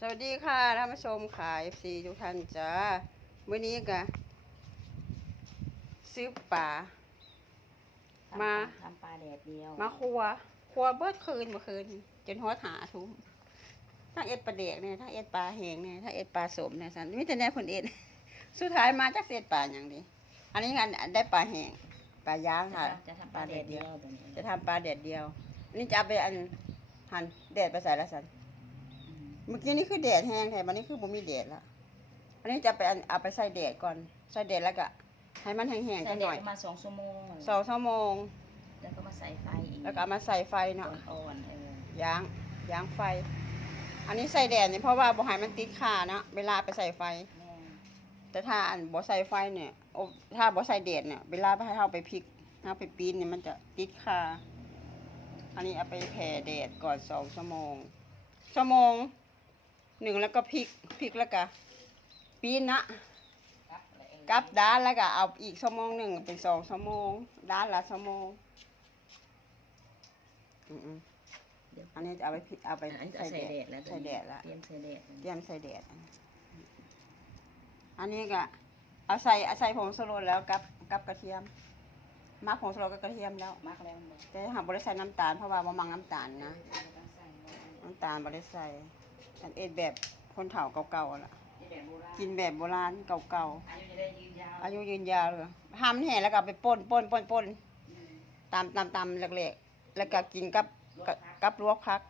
สวัสดีค่ะท่านผู้ชมขายซีทุกท่านจ้าวันนี้ก็ซื้อปลามา ทำปลาแดดเดียวมาครัว ครัวเบิดคืนเมื่อคืน จนหัวหาทุ่มถ้าเอ็ดปลาเด็กเนี่ยถ้าเอ็ดปลาแหงเนี่ยถ้าเอ็ดปลาสมเนี่ยสันมิแต่แน่ผลเอ็ด สุดท้ายมาจากเศษปลาอย่างดีอันนี้งานได้ปลาแหงปลาย่างค่ะ จะทำปลาแดดเดียวตัวนี้จะทำปลาแดดเดียวอันนี้จะเอาไปอันหั่นแดดไปใส่ละสันอืม เมื่อกี้นี่คือแดดแห้งแต่วันนี้คือบ่มีแดดละอันนี้จะไปอันเอาไปใส่แดดก่อน ใส่แดดแล้วก็ให้มันแห้งๆใส่กันแดหน่ดอยประมาณสองชั่วโมงสองชั่วโมง แล้วก็มาใส่ไฟอีกแล้วก็เอามาใส่ไฟเนาะอ่อนๆเออย่างย่างไฟ อันนี้ใส่แดดนี่เพราะว่าบ่ให้มันติดขาเนาะเวลาไปใส่ไฟ แม่แต่ถ้าอันบ่ใส่ไฟเนี่ยโอ้ถ้าบ่ใส่แดดเนี่ย เวลาไปให้เราไปพลิกเราไปปีนเนี่ยมันจะติดขาอันนี้เอาไปแผ่แดดก่อนสองชั่วโมงชั่วโมง หนึ่งแล้วก็พลิกพลิกแล้วก็ปีนนะครับแล้วเองกลับด้านแล้วก็เอาอีกชั่วโมงหนึ่งเป็นสองชั่วโมงด้านละชั่วโมงอืมเดี๋ยวๆอันนี้จะเอาไปพริกเอาไปอันนี้จะใส่ใส่แดแดดดแล้วใส่แดดละเตรียมใส่แดดเตรียมใส่แดดอันนี้ก็เอาใส่เอาใส่ผงสโลดแล้วกับกับกระเทียมมาผงสโลดกับกระเทียมแล้วมากแล้วมันแต่หาบริใส่น้ำตาลเพราะว่าบ่มังน้ำตาลนะต้องใส่น้ำตาลบริใส่ อันเอ็ดแบบคนเฒ่าเก่าๆล่ะที่แบบโบราณกินแบบโบราณเก่าอายุจะได้ยืนยาวๆอายุยืนยาวเลยห้ามนแห้งแล้วก็เอาไปป่นป่นป่นป่นอืมตามตามตามเล็กๆแล้วก็กินกับกับกับลวกพัก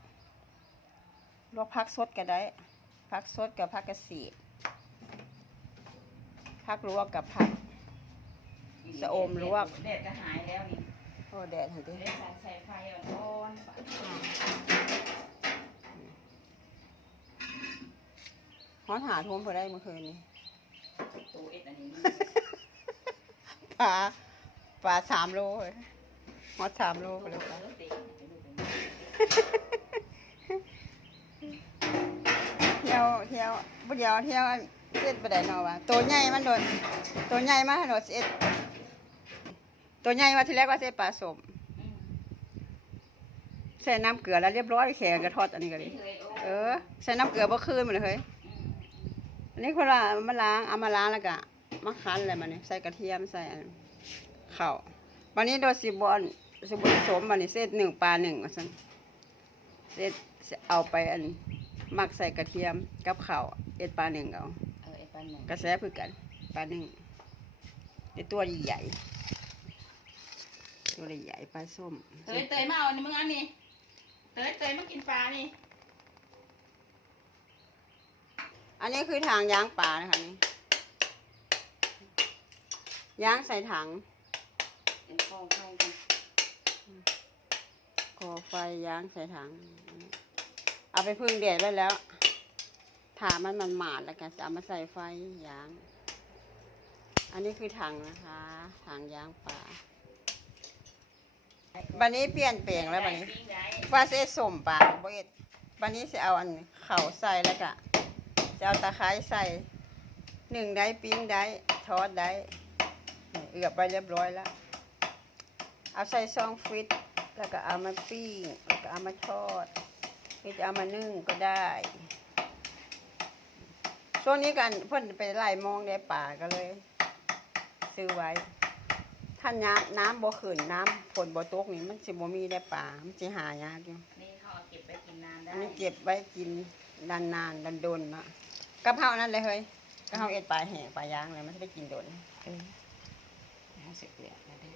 ลวกพักสดก็ได้พักสดกับพักกระสีดพักลวกกับพักสะอมลวกแดดก็หายแล้วนี่โอ้แดดเห็นดิได้ใส่ใส่ไฟอ่อน ฮ้อนหาทุ่มพอได้เมื่อคืนนี้ตัวเอ็ดอันนี้ปลาปลาสามโลเลยฮอดสามโลไปเลยปลาเที่ยวเที่ยวบุเดียวเที่ยวเส็ดไปได้เนอวะตัวใหญ่มันโดนตัวใหญ่มากโดนเส็ดตัวใหญ่ว่าที่แรกว่าเส็ดปลาสมใส่น้ำเกลือแล้วเรียบร้อยแข็งกระทอดอันนี้ก็เลยเออใส่น้ำเกลือบ่คืนหมดเลยเฮ้ย อันนี้คนละเอามาล้างเอามาล้างแล้วก็มาคั้นอะไรมาเนี่ยใส่กระเทียมใส่อันข้าววันนี้โดยสิบอนสิบผสมวันนี้เศษหนึ่งปลาหนึ่งว่าซั่นเศษเอาไปอันหมักใส่กระเทียมกับข้าวเอ็ดปลาหนึ่งเอาเออไอ้ปลาหนึ่งกระแสคือกันปลาหนึ่งไอตัวใหญ่ๆตัวใหญ่ๆปลาส้มเตยเตยมาเอาอันนี้มึงอันนี้เตยเตยมากินปลานี่ อันนี้คือทางย่างปลานะคะนี่ย่างใส่ถังเป็นฟอไฟกันก่อไฟย่างใส่ถัง เอาไปพึ่งแดดไว้แล้วถามันมันหมาดแล้วกันจะเอามาใส่ไฟย่าง อันนี้คือถังนะคะถังย่างปลาบันนี้เปลี่ยนเปลี่ยนแล้วบันนี้ว่าสิสมปลาบเอ็ดบันนี้สิเอาอันเข่าใส่แล้วก็ จะเอาตะไคร้ใส่หนึ่งได้ปิ้งได้ทอดได้นี่เอือบไปเรียบร้อยแล้ว เอาใส่ซองฟิตแล้วก็เอามาปิ้งแล้วก็เอามาทอดหรือจะเอามานึ่งก็ได้ช่วงนี้กันเพิ่นไปไล่มองได้ป่าก็เลย ซื้อไว้ถ้าน้ำน้ำบ่ขึ้นน้ำฝนบ่ตกนี่มันสิบ่มีได้ป่ามันสิหายากอยู่นี่เขาเอาเก็บไว้กินนานได้อันนี้เก็บไว้กินนานๆดันดนๆเนาะ กะเพรานั่นเลยเฮ้ยกะเพราเอ็ดปลาแห้งปลาย่างเลยมันจะได้กินโดนเออเอาเสร็จเรียบแล้วเด้อ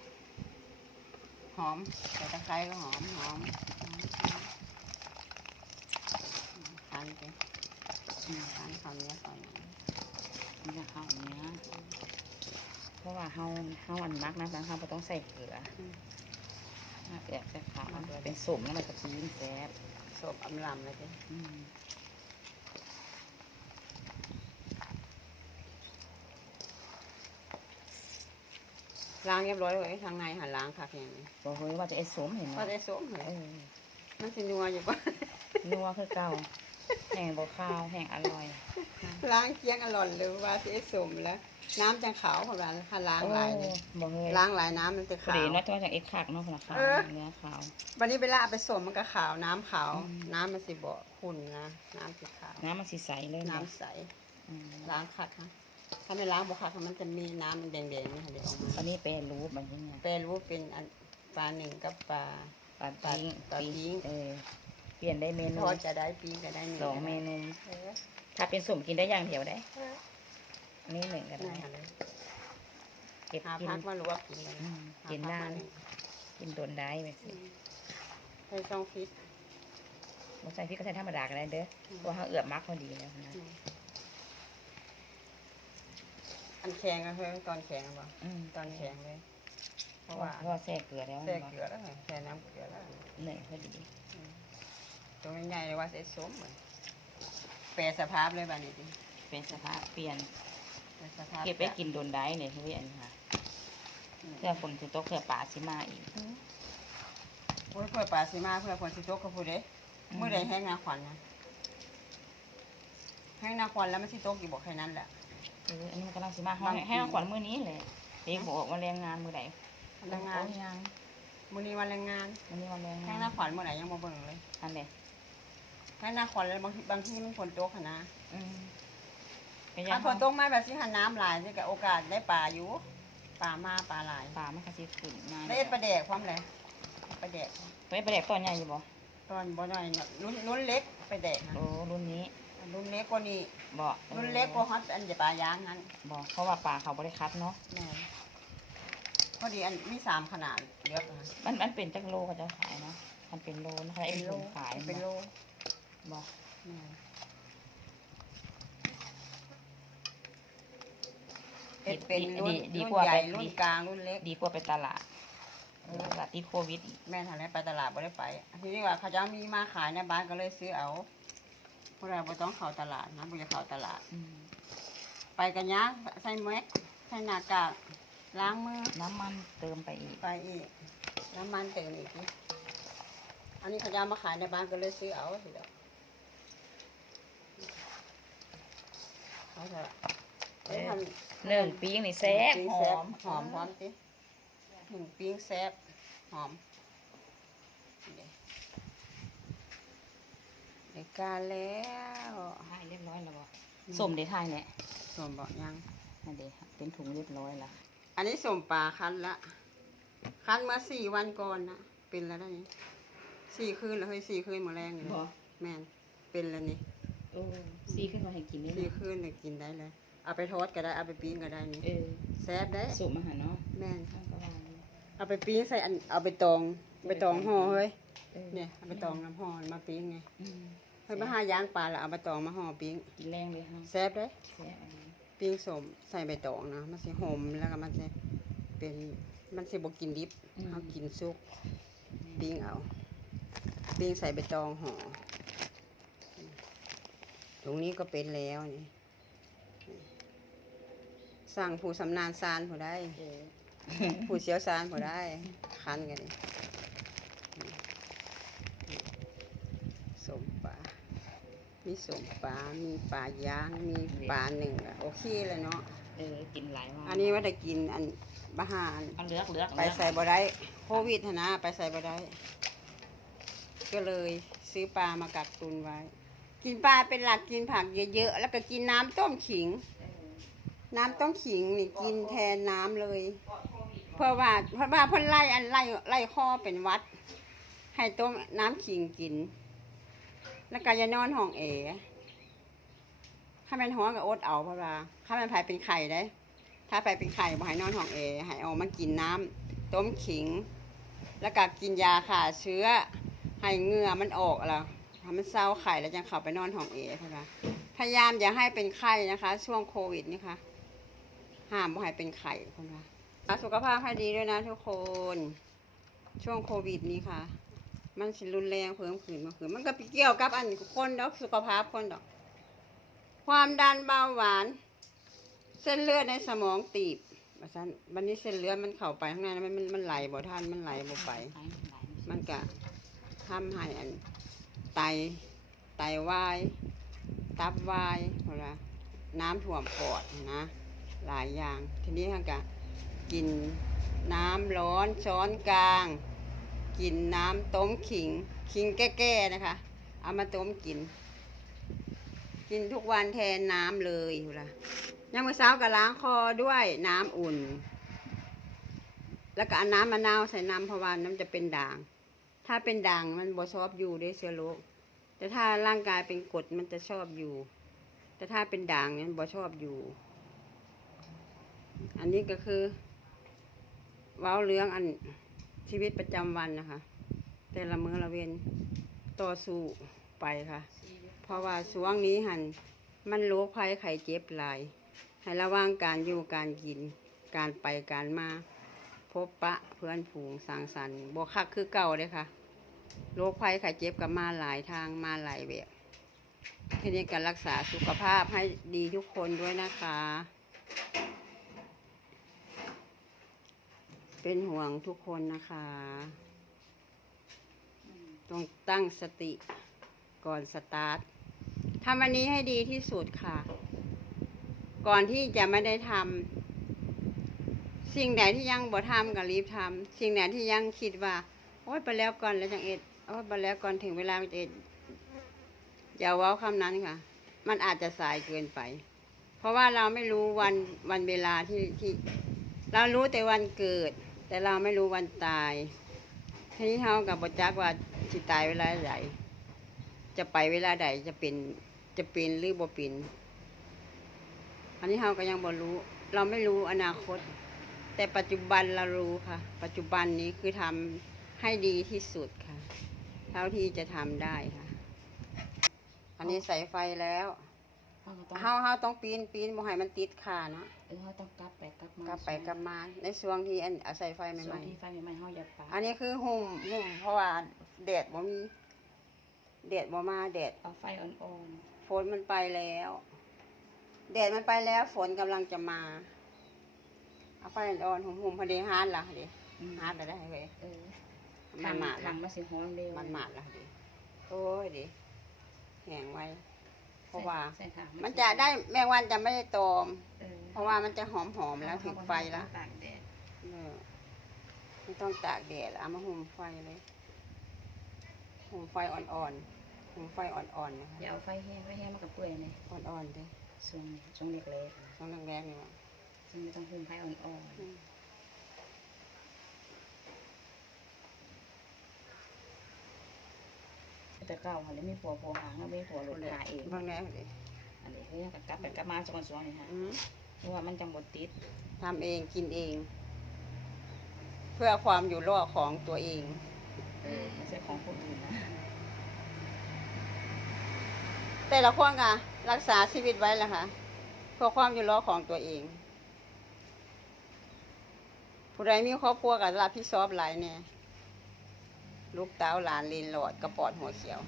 หอมใส่ตะไคร้ก็หอมหอมทานไปทานคำนี้ก่อนมันจะเข้าเนื้อเพราะว่าเฮาเฮาอันมักนะบางครั้งเราต้องใส่เกลือมาแบบแต่ขาวเป็นสมแล้วมันจะซีนแซ่บสบอำลำเลยจ้ะ ล้างเรียบร้อยเลยทางในหันล้างค่ะเพียงนี้บอกเลยว่าจะเอ็ดสมเห็นไหมก็ได้สมเลยเออมันสินัวอยู่ปะนัวคือเก่าแห้งบ่ข้าวแห้งอร่อยล้างเคียงอร่อยหรือว่าสิสมแล้ว น้ำจังขาวของเราถ้าล้างหลายนี่บ่เฮยล้างหลายน้ำมันจะพอขาวดีเนาะตัวจากเอ็กคักเนาะคนละขาวเออ เนื้อขาว วันนี้เวลาเอาไปสมมันก็ขาวน้ำขาว อืม น้ำมันสิบ่ขุ่นนะ น้ำสิขาว น้ำมันสีใสเลยน้ำใส อืมล้างคักฮะ ถ้าไม่ล้างบ่คักมันจะมีน้ำแดงๆนี่ค่ะเดี๋ยวออกมาตอนนี้เป็นรู้แบบนี้ไงแปลรู้เป็นอันปลาหนึ่งกับปลาปลาปิ้งปลาปิ้ง เออเปลี่ยนได้เมนูทอดจะได้ปีก็ได้หนึ่งสองเมนูเออถ้าเป็นสุ่มกินได้อย่างเดียวได้ เอออันนี้หนึ่งก็ได้นั่นค่ะเลยเก็บหากินพักมาลวกกินกันอืมหากินพันานมหงกินโดนได้ไปสิอืมให้ซองฟิต บ่ใส่พริกก็ใส่ธรรมดาก็ได้เด้อเพราะว่าเขาเอือบมักพอดีแล้วนะอั นแข็งก็คือตอนแข็งบ่อืมตอนแข็งเลย เพเพราะราะว่าว่าเพราะว่าแช่เกลือแล้วแช่เกลือแล้วแช่น้ำเกลือแล้วเหนื่อยพอดีตัวง่ายๆเลยว่าเซ็ตส้มเหมือนแปรสภาพเลยบ้านี้ดิเป็นสภาพเปลี่ยนแปรสภาพเก็บไปกินโดนได้เนี่ยเพื่อนค่ะอืมเพื่อฝนสิตกเพื่อป่าสิมาอีก โอ้ยเพื่อปลาสีมาเพื่อคนสิโตกกับผู้เด้อืม เมื่อใดแห้งนาขวัญนะแห้งนาขวัญแล้วมันสิโตกกี่บอกแค่นั้นแหละเอออันนี้มันกำลังสิมาให้บางทีให้ของขวัญมื้อนี้เลยเด็กบอกว่าแรงงานมื้อใดแรงงานโอ้ยังมื้อนี้วันแรงงานมื้อนี้วันแรงแห้งางนนาขวัญเมื่อไหร่ยังบ่เบิ่งเลยอันเดแห้งนาขวัญแล้วบางทีบางที่มันฝนตกหั้นนะอืมก็ยัถ้างฝนตกมาแบบสิหันน้ำหลายนี่ก็โอกาสได้ปลาอยู่ปลามาปลาหลายป่ามันก็สิขึ้นมาได้เอ็ดปลาแดกพร้อมเลยปลาแดกไปไปแดกตอนใหญ่อยู่บ่ตอนบ่น้อยน่ะรุ่นรุ่นเล็กปลาแดกนะโอ้รุ่นนี้ รุ่นเล็กกว่านี้บ่รุ่นเล็กกว่าฮอตอันจะปลายางนั้นบ่เพราะว่าป่าเขาบ่ได้คัดเนาะแม่นพอดีอันมีสามขนาดเลือกนะมันมันเป็นจักโลก็จะขายเนาะมันเป็นโลนะคะไอ้ถุงขายเป็นโลบ่แม่นเอ็ดเป็นรุ่นดีรุ่นกว่าใหไปญ่รุ่นกลางรุ่นเล็กดีกว่าไปตลาดเออตลาดที่โควิดอีก แม่ทางนี้ไปตลาดบ่ได้ไป ทีนี้ว่าเขาจะมีมาขายในบ้านก็เลยซื้อเอาเพราะเราบ่ต้องเข้าตลาดนะบ่จะเข้าตลาดอืมไปกันยากใส่แม็กใส่หน้ากากล้างมือน้ำมันเติมไปอีก ไปอีกน้ำมันเติมอีกทีอันนี้เขาจะเอามาขายในบ้านก็เลยซื้อเอาสิเด้อเขาจะเอ้ยทำหนึ่งปีนี่แซ่บปิ้งหแซ่อบมหอมพร้อมสิหนึ่งปิ้งแซ่บหอม เด็กการแล้วให้เรียบร้อยแล้วบ่สมเดทายเนี่ยสวมบอกยังนั่นเดเป็นถุงเรียบร้อยละอันนี้สมปลาคั้นละคั้นเมื่อสี่วันก่อนนะเป็นแล้วได้นี่สี่คืนแล้วเฮ้ยสี่คืนหมาแรงเลยบ่แม่นเป็นแล้วนี่โอ้ซีขึ้นมาให้กินนี่สี่คืนเนี่ยกินได้เลยเอาไปทอดก็ได้เอาไปปิ้งก็ได้นี่เออแซ่บได้สมอาหารเนาะแม่นข้างก็วางอยู่เอาไปปิ้งใส่อันเอาไปตองไปตองห่อเฮ้ย ออเนี่ยเอาไปตองน้ำห่อมาปิ้งไงอืมเฮ้ยมาหาย่างปลาแล้วเอาไปตองมาห่อปิ้งกินแรงเลยฮะแซ่บได้ แซ่บอันนี้ปิ้งสมใส่ใบตองนะมันสิหอมแล้วก็มันสิเป็นมันสิบ่กินดิบเอากินสุก ปิ้งเอาปิ้งใส่ใบตองห่อตรงนี้ก็เป็นแล้วนี่สั่งผู้สำนานซานผู้ได้ เออผู้เชี่ยวชาญผู้ได้ คันกันนี่สมปลา มีสมปลา มีปลาย่าง มีปลาหนึ่งอะโอเคเลยเนาะ เออกินหลายวันอันนี้ว่าได้กินอันบะหานเอาเลือกเลือกไปใส่บ่ได้โควิดหั้นนะไปใส่บ่ได้ก็เลยซื้อปลามากักตุนไว้ กินปลาเป็นหลักกินผักเยอะๆ แล้วก็กินน้ำต้มขิงเออน้ำต้มขิงนี่กินแทนน้ำเลย เพราะว่าเพราะว่าเพ่นไล่อันไล่ไล่ข้อเป็นหวัด ให้ต้มน้ำขิงกิน แล้วก็อย่านอนห้องเอถ้าเป็นห้องก็อดเอาเพราะว่าถ้าเป็นไผเป็นไข่ได้ ถ้าไผเป็นไข่บ่ให้นอนห้องเอให้เอามากินน้ำต้มขิง แล้วก็กินยาฆ่าเชื้อ ให้เหงื่อมันออกแล้วให้มันเศร้าไข่แล้วจังเข้าไปนอนห้องเอใช่ปะพยายามอย่าให้เป็นไข้นะคะ ช่วงโควิดนี่ค่ะห้ามบ่ให้เป็นไข่คนว่าสุขภาพให้ดีด้วยนะทุกคน ช่วงโควิดนี้ค่ะ มันสิรุนแรงเพิ่มขึ้นมาขึ้นมันก็ไปเกี่ยวกับอันคนดอกสุขภาพคนดอก ความดันเบาหวาน เส้นเลือดในสมองตีบว่าซั่นวันนี้เส้นเลือดมันเข้าไปข้างในมันมันมันไหลบ่ทันมันไหลบ่ไป มันก็ทำให้อันไตไตวาย ตับวายเวลาน้ำท่วมปอดนะ หลายอย่าง ทีนี้ท่านก็กินน้ำร้อนช้อนกลาง กินน้ำต้มขิง ขิงแก้ๆนะคะ เอามาต้มกิน กินทุกวันแทนน้ำเลยเวลายังมื้อเช้าก็ล้างคอด้วยน้ำอุ่น แล้วก็เอาน้ำมะนาวใส่น้ำเพราะว่าน้ำจะเป็นด่าง ถ้าเป็นด่างมันบ่ชอบอยู่ด้วยเชื้อโรคแต่ถ้าร่างกายเป็นกรดมันจะชอบอยู่ แต่ถ้าเป็นด่างเนี่ยมันบ่ชอบอยู่ อันนี้ก็คือ เว้าเรื่องอัน ชีวิตประจำวันนะคะ แต่ละมือละเวนต่อสู้ไปค่ะ เพราะว่าช่วงนี้หันมันโรคภัยไข้เจ็บหลาย ให้ระวังการอยู่การกิน การไปการมา พบปะเพื่อนผูงสังสรรค์บวคักคือเก่าเลยค่ะโรคภัยไข้เจ็บกับมาหลายทางมาหลายแบบทีนี้การรักษาสุขภาพให้ดีทุกคนด้วยนะคะ เป็นห่วงทุกคนนะคะ ต้องตั้งสติก่อนสตาร์ททำอันนี้ให้ดีที่สุดค่ะ ก่อนที่จะไม่ได้ทำสิ่งไหนที่ยังบ่ทำก็รีบทำสิ่งไหนที่ยังคิดว่า โอ้ยไปแล้วก่อนแล้วจังเอ็ดโอ้ยไปแล้วก่อนถึงเวลามันจะเอ็ดอย่าว้าคำนั้นค่ะ มันอาจจะสายเกินไป เพราะว่าเราไม่รู้วันวันเวลาที่ที่ เรารู้แต่วันเกิด แต่เราไม่รู้วันตายทีนี้เขากับบจักว่าสิตายเวลาใดจะไปเวลาใดจะเป็นจะเป็นหรือบ่เป็นอันนี้เขาก็ยังบ่รู้ เราไม่รู้อนาคต แต่ปัจจุบันเรารู้ค่ะ ปัจจุบันนี้คือทำให้ดีที่สุดค่ะ เท่าที่จะทำได้ค่ะ อันนี้ใส่ไฟแล้ว เขาก็ต้องเฮาเฮาต้องปีนปีนบ่ให้มันติดขานะเออเขาต้องกลับไปกลับมากลับไปกลับมาในช่วงที่อันเอาใส่ไฟช่วใหม่งที่ไฟใหม่ๆเขาอย่าปาๆอันนี้คือหุ่มหุ่มเพราะว่าแดดบ่มีแดดบ่มาแดดเอาไฟอ่อนฝนมันไปแล้ว แดดมันไปแล้วฝนกำลังจะมาเอาไฟอ่อนๆหุ่มๆพอดีฮาร์ดละเดิๆอืมฮาร์ดละได้เว้ยเออมันหมาดทาละงมาสิฮ้อนเร็วมันหมาดละเดิโอ้ยดิแห้งไว้ เพราะว่าใส่ถังมันจะได้แมงวันจะไม่ได้ตอม เออเพราะว่ามันจะหอมๆแล้วถึงไฟแล้วตากแดดเออไม่ต้องตากแดดเอามาหุมไฟเลยหุมไฟอ่อนๆหุมไฟอ่อนๆนะคะอย่าเอาไฟแห้งไฟแห้งมันกับเปื่อยเลยอ่อนๆเลยช่วงนี้ช่วงเล็กต้องแรงๆนี่วะๆซึ่งไม่ต้องคุมไฟอ่อนอืม ๆ แต่เก่าค่ะแล้วมีผัวผัวหางแล้วมีผัวหลุดหาเองบางแรงเลยอันนี้เฮ้ยกลับไปกลับมาช่วงช่วงนี้ฮะอืมเพราะว่ามันจังบดติดทำเองกินเอง เพื่อความอยู่รอดของตัวเองเออไม่ใช่ของคนอื่นนะแต่ละคนก็รักษาชีวิตไว้แล้วค่ะเพื่อความอยู่รอดของตัวเอง ผู้ใดมีครอบครัวก็รับผิดชอบหลายแน่ ลูกเต้าหลานเลนหลอดกระปอดหัวเขียว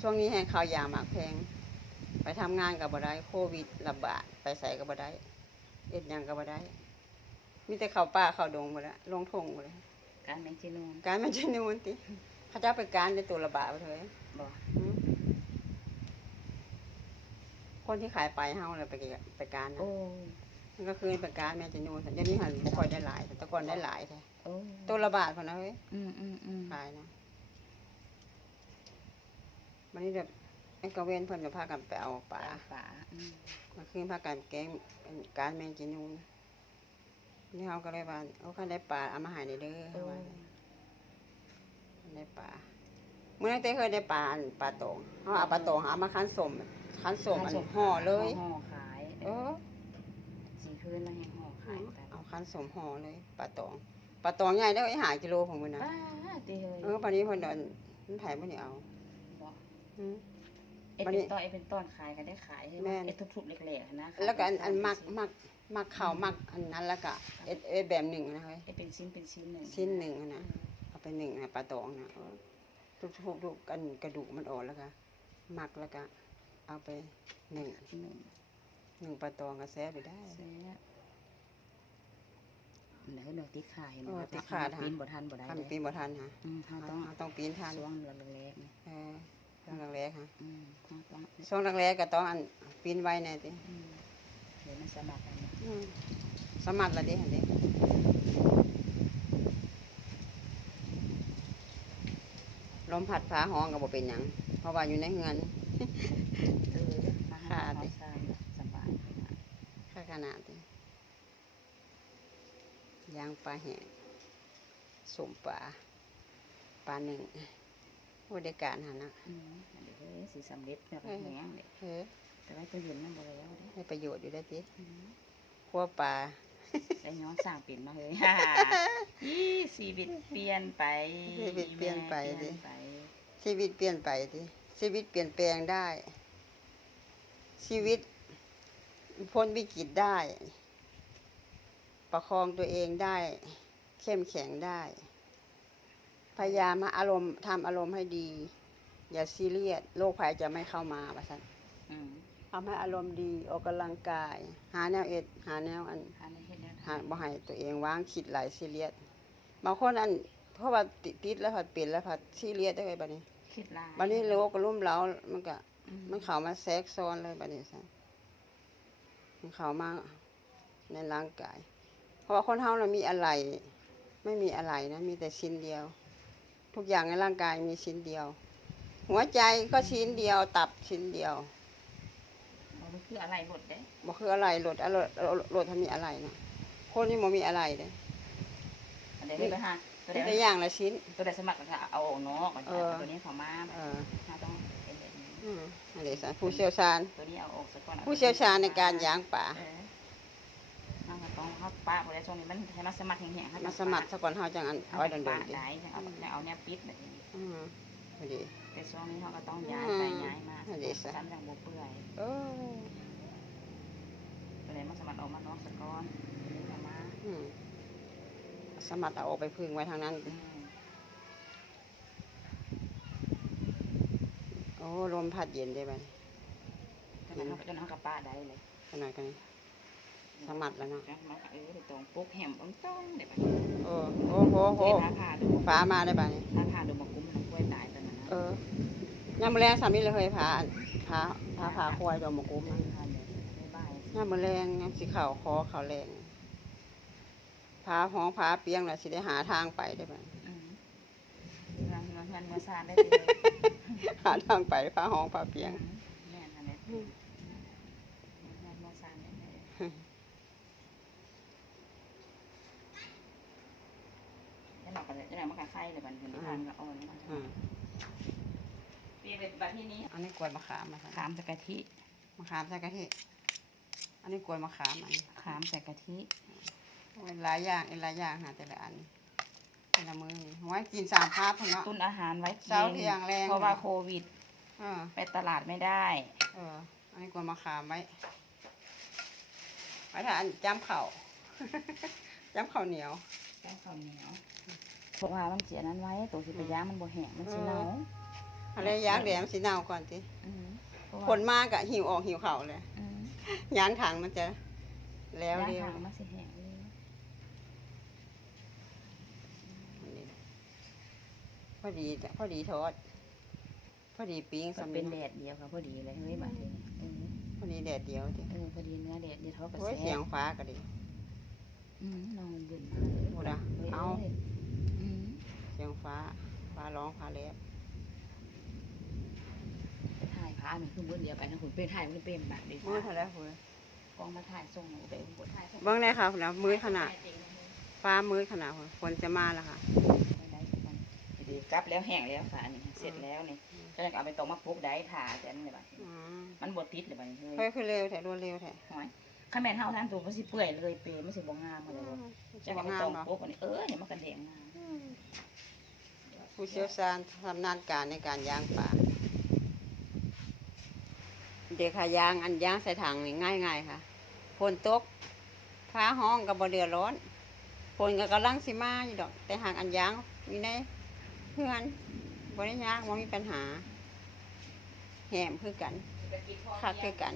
ช่วงนี้แห่งข่าวยาหมากแพง ไปทำงานกับบ่ได้โควิดระบาดไปใส่กับบ่ได้เอ็ดหยังกับบ่ได้ มีแต่เข้าป่าเข้าดงหมดแล้วลงทงหมดแล้วการแมงจีนูนการมันจะนูนติเขาเจ้าไปการในตัวระบาดไปเลยบอกอืมคนที่ขายไปเฮาเลยไปเก็บไปการนะโอ้มันก็คือไปการแม่จะนูนแต่เดี๋ยวนี้หันบ่ค่อยได้หลายแต่ก่อนได้หลายแท้ โอ้ตัวระบาดพอนะเฮ้ยอืมอืมอืมขายนะวันนี้แบบไอ้กระเวนเพิ่นจะพากันไปเอาปลาฝาอืมมาคืนพากันแกงเป็นการแมงจีนูนนี่เขาก็เลยว่าเขาคันได้ปลาเอามาใหายในเด้อโอ้เขาว่าได้ปลาเมื่อนั้นเต้เคยได้ปลาอันปลาตองเขาเอาปลาตองเอามาคั้นสมคั้นสมอันห่อเลย ห่อขายเออ สีพื้นแล้วให้ห่อขายแต่เอาคั้นสมห่อเลยปลาตอง ปลาตองใหญ่ได้ไอ้หากิโลของมันนะป้าตีเลยเออปลานี้เพิ่นเดินมันไถมันนี่เอาบอกอืมเอ็ดวันนี้เป็นต้อนเอ็ดเป็นต้อนขายกันได้ขายใช่ไหมแม่นเอ็ดทุบๆเล็กๆนะขายแล้วก็อันอันเป็มักชิ้มักมักข้าวมักอันนั้นแล้วก็เอ็ดเอ็ดแบบหนึ่งนะเฮ้ยเอ็ดเป็นชิ้นเป็นชิ้นหนึ่งชิ้นหนึ่งอะนะเอาไปหนึ่งนะปลาตองนะเอาทุกทุกทุกกันกระดูกมันออกแล้วก็หมักแล้วก็เอาไปหนึ่งหนึ่งหนึ่งปลาตองก็แซ่บไปได้แซ่บ เดี๋ยวเรื่องติดขาเห็นไหมเออครับติดขาดปีนบ่ทันบ่ได้ทำเลยปีนบ่ทันฮะอืมเขาต้องเราต้องปีนทันช่วงแรกๆนี่เออช่วงแรกๆฮะอืมเขาต้องช่วงแรกๆก็ต้องอันปีนไว้แน่ติอืมเดี๋ยวมันสะบัดกันนะอืมสมัครละดิหั่นดิลมพัดฟ้าห้องก็บ่เป็นหยังเพราะว่าอยู่ในเฮือนเออมาหาขาดเขาดิสร้างสบายขนาดค่าขนาดติย่างปลาแห้งสมปลาปลาหนึ่งบริการหันนะอืมเดี๋ยวเฮ้ยสีสำเร็จแบบเออแห้งเด็เฮ้ยแต่ว่าตัวเย็นมันบ่แล้วเด้ได้ประโยชน์อยู่ได้อติอืมคั่วปลาได้ย้อนสร้างปิ่นมาเฮ้ยฮ่ายี่ชีวิตเปลี่ยนไปชีวิตเปลี่ยนไปเปลี่ดิยนไปชีวิตเปลี่ยนไปดิชีวิตเปลี่ยนแปลงได้ ชีวิตพ้นวิกฤตได้ ประคองตัวเองได้ เข้มแข็งได้ พยายามหาอารมณ์ทำอารมณ์ให้ดี อย่าซีเรียสโรคภัยจะไม่เข้ามาว่าซั่นอืมทำให้อารมณ์ดีออกกำลังกาย หาแนวเอ็ด หาแนวอันหาในเฮ็ดแนวหาทางบ่ให้ตัวเองวางคิดหลายซีเรียสบางคนอันเพราะว่าติดติดแล้วผัดเป็นแล้วผัดซีเรียสได้เลยบัดนี้คิดหลายบัดนี้โรคก็ลุ่มเร้ามันก็อืมันเข้ามาแทรกซ้อนเลยบัดนี้ซะมันเข้ามาในร่างกายเพ ราะว่าคนเฮาน่ะมีอะไร ไม่มีอะไรนะ มีแต่ชิ้นเดียว ทุกอย่างในร่างกายมีชิ้นเดียว หัวใจก็ชิ้นเดียว ตับชิ้นเดียวมันคืออะไรหมดเด้บ่คืออะไรรถอะรถรถทำมีอะไรนะคนนี่บ่มีอะไรเด้อันเดี๋ยวนี้ไปหาตัวมีเดียวแต่อย่างละชิ้น ตัวเดียวสมัครก็เอาออกเนาะก่อนเออตัวนี้เขามาเออถ้าต้องเป็นแบบนี้อืมอันนี้สผู้เชี่ยวชาญตัวนี้เอาออกซะก่อนผู้เชี่ยวชาญในการย่างป่า เออเอาก็ต้องเขาป้าพอแล้วช่วงนี้มันให้มาสมัครแห้งๆให้มาสมัครซะก่อนเฮาจังอันเอาเอาไว้ไว้โดโดนนๆติได้เอาเอาเนี่ยปิดแบบนี้อืมพอดี แต่ช่วงนี้เขาก็ต้องย้ายไปย้ายมาอันนี้ซะ ทำอย่างบ่เปื่อยเออตัวนี้มาสมัครออกมาน้องสะก้อนตัวนี้เอามาอืมสมัครเอาออกไปพึ่งไว้ทางนั้น อืมโอ้ลมพัดเย็นได้บัดนี้ตัวนั้นเขาก็จะน้องกับป้าได้เลยกันหน่อยกันนี้ สมัครแล้วเนาะจังมาเออเดี๋ยวตรงปุ๊กแหมต้องต้องเดี๋ยวไปโอ้โหโหโหท้าผ่าดูฟ้ามาได้บัดนี้ท้าผ่าดูมากุ้มน้ำกล้วยตายตอนนั้นนะเออยามมื้อแลงสามีเลยเคยพาอันพาพาพาควายดอกมะกุมนะบ๊ายบายยามมื้อแรงยามสิเข้าคอเข้าแรงพาห้องพาเปียงแล้วสิได้หาทางไปได้บัดอืมงานงานงานงานซานได้เลยหาทางไปพาห้องพาเปียงแม่นอันนี้งานงานซานได้เลย จะหนอกกันเลยจะหนอกมันกับไข่เลยบันเห็นทานกับอ่อนมาอ่าปีเป็นบัดที่นี้อันนี้กล้วยมะขามมาขามใส่กะทิมะขามใส่กะทิ อันนี้กล้วยมะขามอันนี้ขามใส่กะทิโอ้ยหลายอย่างอีกหลายอย่างหาแต่ละอันแต่ละมือไว้กินสามภาพพุ่นเนาะ ตุนอาหารไว้กินเช้าเที่ยงแรงเพราะว่าโควิด เออไปตลาดไม่ได้เออ อันนี้กล้วยมะขามไว้ไว้ถ้าอันจ้ำเข่าว จ้ำข้าวเหนียว แป้งข้าวเหนียว เพราะว่ามันเสียนั้นไว้ตัวสิไปย่างมันบ่แห้งมันสิเน่าอะไรยางแหลมสีเน่าก่อนสิอืมเพราะว่าผลมากอะหิวออกหิวเข่าเลยอืมยางถังมันจะแล้วย่างเร็วทางมันสิแห้งเลยอันนี้พอดีจ้ะพอดีทอด พอดีปิ้งมันสำเป็นเร็แดจดเดียวค่ะพอดีเลยเฮ้ยบาดนี้เออพอดีแดดเดียวจ้ะเออพอดีเนื้อแดดเดียวเท่ากับโอ้ยแซ่เสียงบฟ้าก็ดีอืมลองบุญพูดอะเอาอืมเสียงฟ้า ฟ้าร้องฟ้าแลบไปถ่ายพระมันคือมื้อเดียวไปนะคุณเป็นถ่ายมันเป็นแบบดีมือเท่าไรพูดกองมาถ่ายส่งหนูไปอุบลถ่ายส่งเบื้องได้ค่ะคุณนะมือขนาดฟ้ามือขนาดพุ่นฝนจะมาแล้วค่ะไม่ได้สักวันดีกลับแล้วแห้งแล้วฝานี่เสร็จแล้วนี่ก็จะเอาไปตรงมาปลุกได้ถ่าแต่นั่นเลยบัดนี้อืมมันบดติดเลยบัดนี้เฮ้เฮ้ยยคือเร็วแท้รวดเร็วแท้หอยข้าแม่นเฮาทานตัวมันสิเปื่อยเลยเปรย์มันสิบ่งามมาเลยจะจะเอาไปงาตรมงเนาะปลุกอันนี้เออเนี่ยมันกระเด้งงาม ผู้เชี่ยวชาญทำนาญการในการย่างปลาเด็กค่ะย่างอันย่างใส่ถังนี่ง่ายง่ายๆค่ะฝนตกฟ้าห้องกับบ่เดือดร้อนฝนก็กำลังสิมาอยู่ดอก แต่หากอันย่างมีในเพื่อนบ่ได้ยากบ่มีปัญหา แหมคือกันเศรษฐกิจพอคักเพีคืยองกัน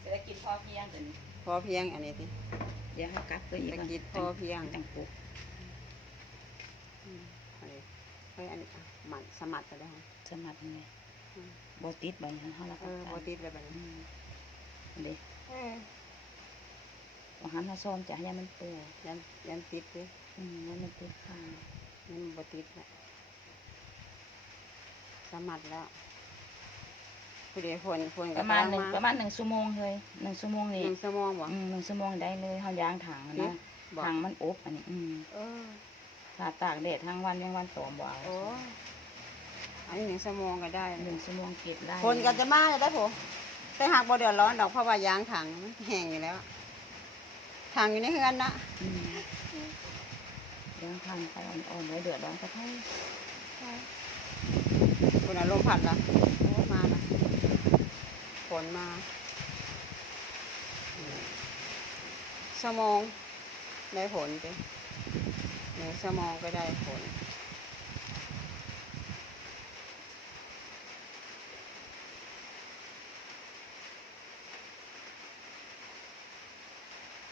เศรษฐกิจพอเพียงตัวนี้พอเพียงอันนี้ติเดี๋ยวให้กลับตัวอีกเศรษฐกิจพอเพียงจังปุ๊บ อืมเอะไร เฮ้ยอันนี้อะหมันสมัครก็ได้ฮะสมัครไงอืมบ่ติดบ่เนี่ยเฮาละเออโบติดเลยบัดอืนี้มอันนี้เอออาหารมาซ้อมจะให้มันเปื่อยยันยันติดเลยอืมแล้วมันติดข้างมันโบติดละสมัครแล้วผู้เดียวฝนฝนปก็ระมาณหนึ่งกำลัประมาณหนึ่งชั่วโมงเลยหนึ่งชั่วโมงหนี่นึ่งชั่วโมงบ่อืมหนึ่งชั่วโมงได้เลยเฮายางถังนี่นะบ่ถังมันอบอันนี้ อืมเออ ถ้าตากแดดทั้งวันยังวันตอมบ่เอาโอ้อันนี้หนึ่งชั่วโมงก็ได้หนึ่งชั่วโมงเก็บได้คนก็จะมาเลยได้ผมแต่หากบ่เดือดร้อนดอกเพราะว่ายางถังมันแห้งอยู่แล้วถังอยู่ในเฮือนนะอืมยางถังไปอ่อนๆไว้เดือดร้อนก็เท่าคุณอารมณ์ผัดละโอ้มาละฝนมาสมองได้ผลจ้ะ หนึ่งสมองก็ได้ผล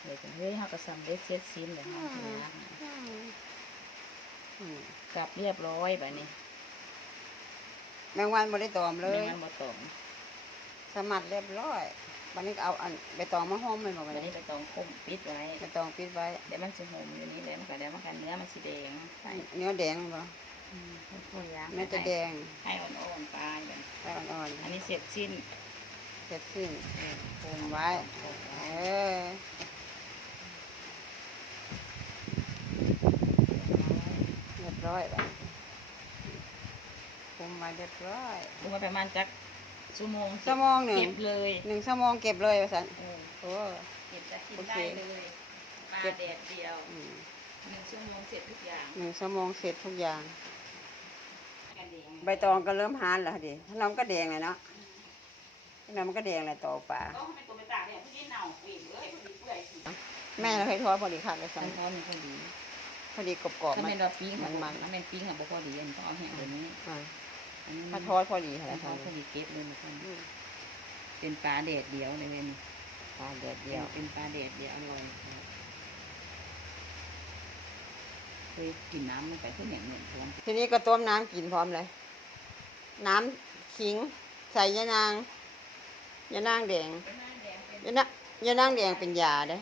เดี๋ยวจะเฮ้ยเฮาก็สำเร็จเสร็จสิ้นเลยเฮาสินะอืมกลับเรียบร้อยแบบนี้แมงวันบ่ได้ตอมเลไม่ยงั้นบ่ตองสมัครเรียบร้อย วันนี้ก็เอาอันใบตองมาห้อมมันบอกวันไว้นี้ไปตองคมปิดไว้ใบตองปิดไว้เดี๋ยวมันสิหอมอยู่นี่แหล้วมันก็เดี๋ยวมันก็เนื้อมันสิแดงใช่เนื้อแดงบ่ค่อยๆย่างเนื้อจะแดงให้อ่อนๆปลายแบบไปอ่อนอันนี้เสร็จสิ้นๆเสร็จสิ้นคุมไว้ เออเรียบร้อยไปคุมไว้เรียบร้อย ดูมาประมาณจัก ชั่วโมงชั่วโมงหนึ่ง เก็บเลยหนึ่งชั่วโมงเก็บเลยว่าสันเออโอ้ เก็บจะกินโอเค ได้เลยปลาเก็บแดดเดียวอืมหนึ่งชั่วโมงเสร็จทุกอย่างหนึ่งชั่วโมงเสร็จทุกอย่างกระเดงใบตองก็เริ่มหานแล้วดิถ้าน้องก็แดงเลยเนาะถ้าน้องมันก็แดงเลยต่อป่าก็ให้ตัวไปตากเนี่ยพี่เน่าปีเอ้ยพอดีเปื่อยสิแม่เราเคยทอดพอดีค่ะเลยใช่สั่นเพราะมันพอดี พอดีกรอบๆถ้ามัเป็นน เราปิ้งค่ะมัน ถ้าเป็นปิ้งค่ะบ่พอดีอันต้องเอาแห้งแบบนี้อ่า อันนี้ถ้าทอดพอดีค่ะถ้าทอดพท่าอนดีเก็บเลยนะท่านอืมเป็นปลาแดดเดียวเลยเว้ยนี่ปลาเดือดเดีเดียยววเป็นปลาแดดเดียวอร่อยครับเคยกินน้ำมันไปเพื่อแหน่งเหมือนท้องทีนี้ก็ต้มน้ำกินพร้อมเลย น้ำขิงใส่ยานางยานางแดงยานายานางแดงเป็นยาเด้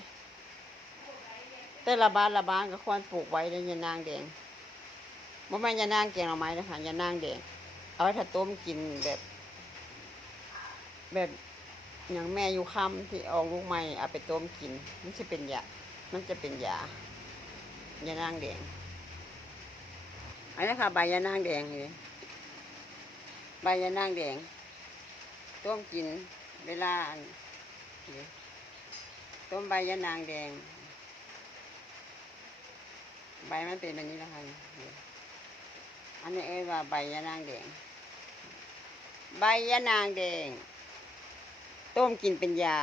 แต่ละบ้านละบ้านก็ควรปลูกไว้ในยานางแดงบ่แม่นยานางแกงหน่อไม้นะคะยานางแดง เอาไว้ถ้าต้มกินแบบ แบบอย่างแม่อยู่ค่ำที่ออกลูกใหม่เอาไปต้มกิน มันจะเป็นยา มันจะเป็นยายานางแดง อันนี้ค่ะ ใบยานางแดงเลยใบยานางแดง ต้มกินเวลาต้มใบยานางแดง ใบมันเป็นแบบนี้นะคะอันนี้เอ้ยว่าใบยานางแดง ใบยานางแดง ต้มกินเป็นยา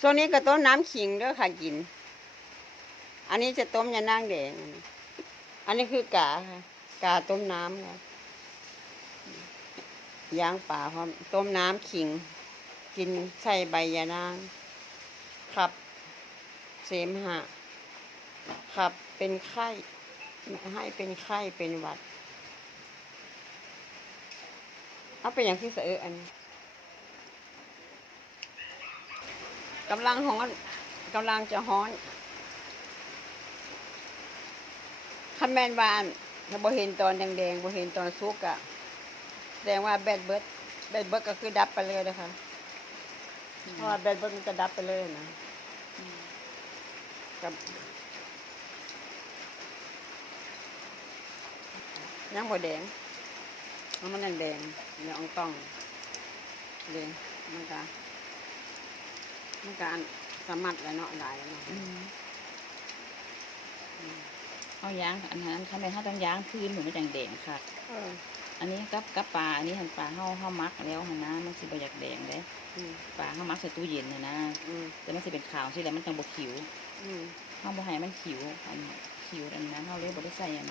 ส่วนนี้ก็ต้มน้ำขิงเด้อค่ะกิน อันนี้จะต้มยานางแดง อันนี้คือกาค่ะกาต้มน้ำค่ะย่างป่าพร้อมต้มน้ำขิง กินใส่ใบยานางขับ เสมหะขับเป็นไข้ให้เป็นไข้เป็นหวัด เอาเป็นอย่างที่เสออันกำลังฮ้อนกำลังจะฮ้อนคันแมนบานถ้าบ่เห็นตอนแดงๆบ่เห็นตอนสุกอะแสดงว่าแบดเบิร์ดแบดเบิร์ดก็คือดับไปเลยนะคะเพราะว่าแบดเบิร์ดมันจะดับไปเลยนะกับยังบ่แดงาะมันนั่นแดงเดี๋ยวอองต้องแดงมันก็มันก็อันสมัดแล้วเนาะหลายแล้วเนาะอืมอืมเอายางอันนั้นทำไมเขาต้องยางพื้นเหมือนมันจังแดงค่ะเอออันนี้กับกับปลาอันนี้หันปลาเฮาเฮามักแล้วหันนะมันสิบ่อยากแดงเด้อืมปลาเฮามักใส่ตู้เย็นน่ะนะอืมแต่มันสิเป็นขาวสิแล้วมันจังบ่ขิวอืมเฮาบ่ให้มันขิวอันขิวอันนั้นเฮาเลยบ่ได้ใส่อัน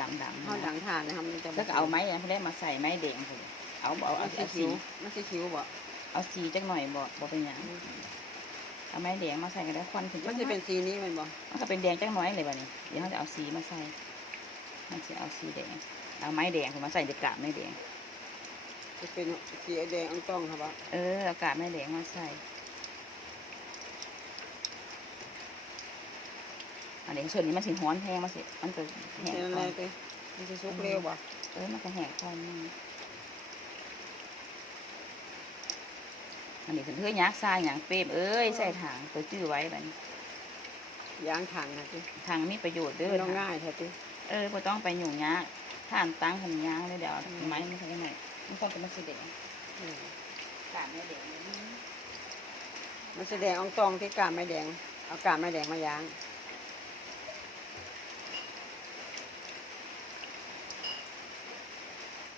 ดังๆเขาดังทานนะครับมันจะแล้วก็เอาไม้อันเพิ่นได้มาใส่ไม้แดงพุ่นเอาเอามัเอานสีเอาคิสีวมันสีคิวบ่เอาสีจักหน่อยบ่บ่เป็นหยังเอาไม้แดงมาใส่กันได้ควันถึงมันจะเป็นสีนี้แมันบ่มันก็เป็นแดงจังน้อยเลยวันนี้เดี๋ยวเขาจะเอาสีมาใส่มันจะเอาสีแดง เอาไม้แดงผมมาใส่ในกาบไม้แดงจะเป็นสีแดงอ่องต้องครับว่าเออเอากาบไม้แดงมาใส่ อันนี้ส่วนนี้มันสีฮ้อนแห้งมาสิมันก็แห้งเป็นอะไรก่อนไปมันจะสุกเร็วบ่เออมันก็แห้งก่อนนี่อันนี้ถึงเพื่อยักษ์ทรายอย่างเปรมเอ้ยใส่ถังตัวจื้อไว้แบบนี้ยางถังนะจิถังมีประโยชน์เด้อ มันต้องถังง่ายแท้จิ เออบ่ต้องไปหยุ่งยากถ้าอันตั้งทำยากเลยเดี๋ยวเอาไม้มาใส่หน่อยมันต้องเป็นมันสีแดงอืมกาบไม่แดงเลยมันแสดงอ่องตองที่กาบไม้แดง เอากาบไม้แดงมายาง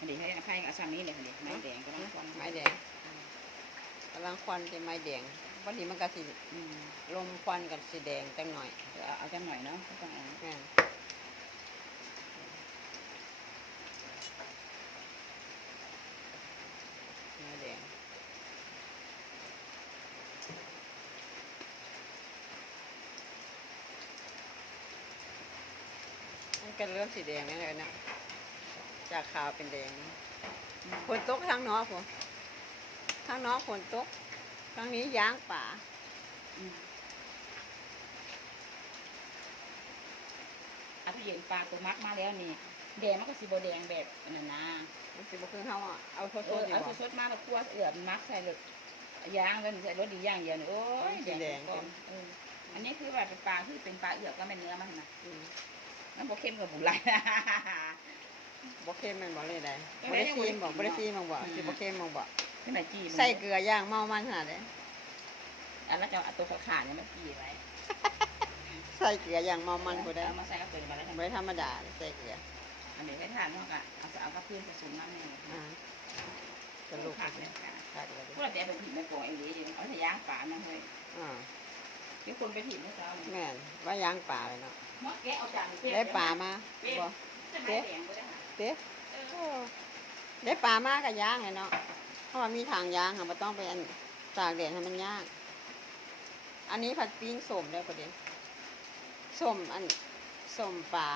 อันนี้ให้อภัยกับซ้ำนี้เลยอันนี้ไม้แดงก็ต้องควันไม้แดงกำลังควันเป็นไม้แดงวันนี้มันก็สิอืมลมควันกับสีแดงจังหน่อยเดี๋ยวเอาเอาจังหน่อยเนาะก็ต้องเอาแม่นไม้แดงมันก็เริ่มสีแดงนี่เลยนะ จากขาวเป็นแดงฝนตกทางนอกผมทางนอกฝนตกทางนี้ย้างป่าอืมเอาตู้เย็นปลาตัวมักมาแล้วนี่แดงมันก็สีโบแดงแบบอันนั้นนะมันสิบ่คือเขาอะเอาโทษเออๆดีเอากว่าสดๆมาแบบคั่วเอือบมักใส่เลยยางแล้วนี่ใส่รสดีอย่างเดียวนี่โอ้ยสีแดงก่อนเอออันนี้คือว่าเป็นปลาคือเป็นปลาเอือบก็เป็นเนื้อมันนะอืมมันบ่เข้มกับบุไร บ่เค็มแมันบ่เลยได้ไม่บ่ได้ได้บ่ซีได้มบ่กินบ่ได้ซีมบ่บ่อืมสิบ่เค็มบ่บ่ขึ้นมาจี้มันใส่เกลือย่างเมามันขนาดใดอันแล้วจะเอาตัวขาดๆเนี่ยมาจี้ไว้ใส่เกลือย่างเมามันบ่ได้เอามาใส่กับตัวนี้มาแล้วกันบ่ได้ธรรมดาใส่เกลืออันนี้ให้ทานเนาะกะเอาเอากับเพื่อนผสมน้ำแน่อ่ากระลูกขาดเนี่ยค่ะขาดเลยพวกเราแต่เป็นถิ่นในกองเองดีเอาแต่ย่างป่านะเฮ้ยอ่าที่คนไปถิ่นเมื่อเช้านี่แม่นว่าย่างป่าเลยเนาะมดแกะเอาจานเได้ปลามาบ่จ ไม่แดงก็ได้ค่ะเด้ได้ปลามาก็ย่างเลยเนาะ เพราะว่ามีทางย่างค่ะบ่ต้องไปอันตากแดดให้มันยากอันนี้ผัดปิ้งส้มได้ประเด็นส้มอันส้มปลา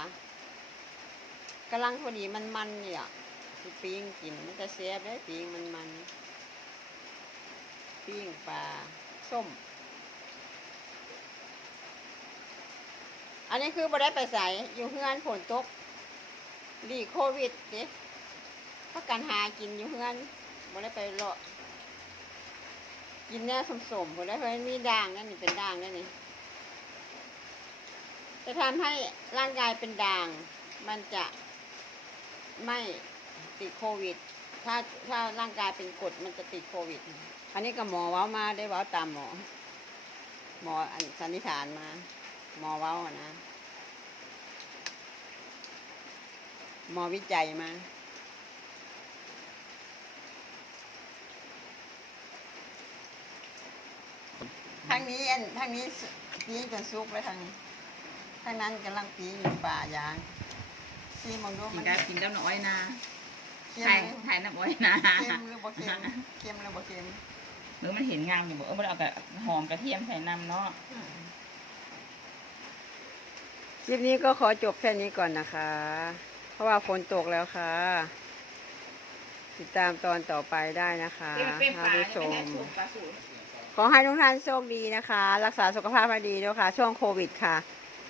กำลังพอดีมันมันเนี่ยปิ้งกินมันจะแซ่บได้ปิ้งมันมัน ปิ้งปลาส้ม อันนี้คือบ่ได้ไปใส่อยู่เฮือนฝนตก ดีโควิดเด้พักกันหากินอยู่เฮือนบ่ได้ไปเลาะกินแน่สมๆบ่ได้เพราะมันมีด่างนั่นนี่เป็นด่างนั่นนี่จะทำให้ร่างกายเป็นด่าง มันจะไม่ติดโควิด ถ้าถ้าร่างกายเป็นกรดมันจะติดโควิด อันนี้ก็หมอเว้ามาได้เว้าตามหมอ หมออันสันนิษฐานมา หมอเว้านะ ห มอวิจัยมาทางนี้อันทางนี้สุปีจนสุกเลยทางนี้ทางนั้นกำลังปีอยู่ป่ายางซีมองดูกิมันนกับกินกับน้อยนะเค็มถ่ายหรือถ่ายน้ำอ้อยนะเค็มหรือบ่เค็มเค็มหรือบ่เค็มหรือมันเห็นงามอยู่บอกเออมันเอากับหอมกระเทียมใส่น้ำเนาะ คลิปนี้ก็ขอจบแค่นี้ก่อนนะคะ เพราะว่าฝนตกแล้วค่ะ ติดตามตอนต่อไปได้นะคะเป็นเป็นปลาท่านเนี่ผู้ยชเป็นมสูตรปลาสูตรขอให้ทุกท่านโชคดีนะคะ รักษาสุขภาพให้ดีด้วยค่ะ ช่วงโควิดค่ะ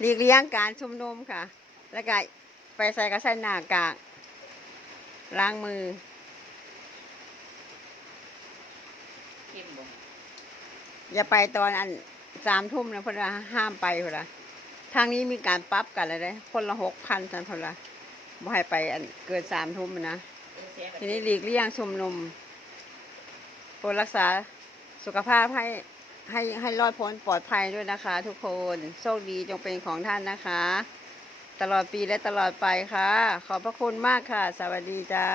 หลีกเลี่ยงการชุมนุมค่ะ แล้วก็ไปใส่กระใส่หน้ากากล้างมือเข้มบ่อย่าไปตอนอันสามทุ่มนะเพราะว่าห้ามไปเพราะว่าทางนี้มีการปรั๊บกันเลยเด้คนละหกพันสันเพราะว่า บ่ให้ไปอันเกินสามทุ่มนะเออเสียแบบทีนี้หลีกเลี่ยงชุมนุมโปรดรักษาสุขภาพให้ให้ให้รอดพ้นปลอดภัยด้วยนะคะ ทุกคนโชคดีจงเป็นของท่านนะคะ ตลอดปีและตลอดไปค่ะ ขอบพระคุณมากค่ะ สวัสดีจ้า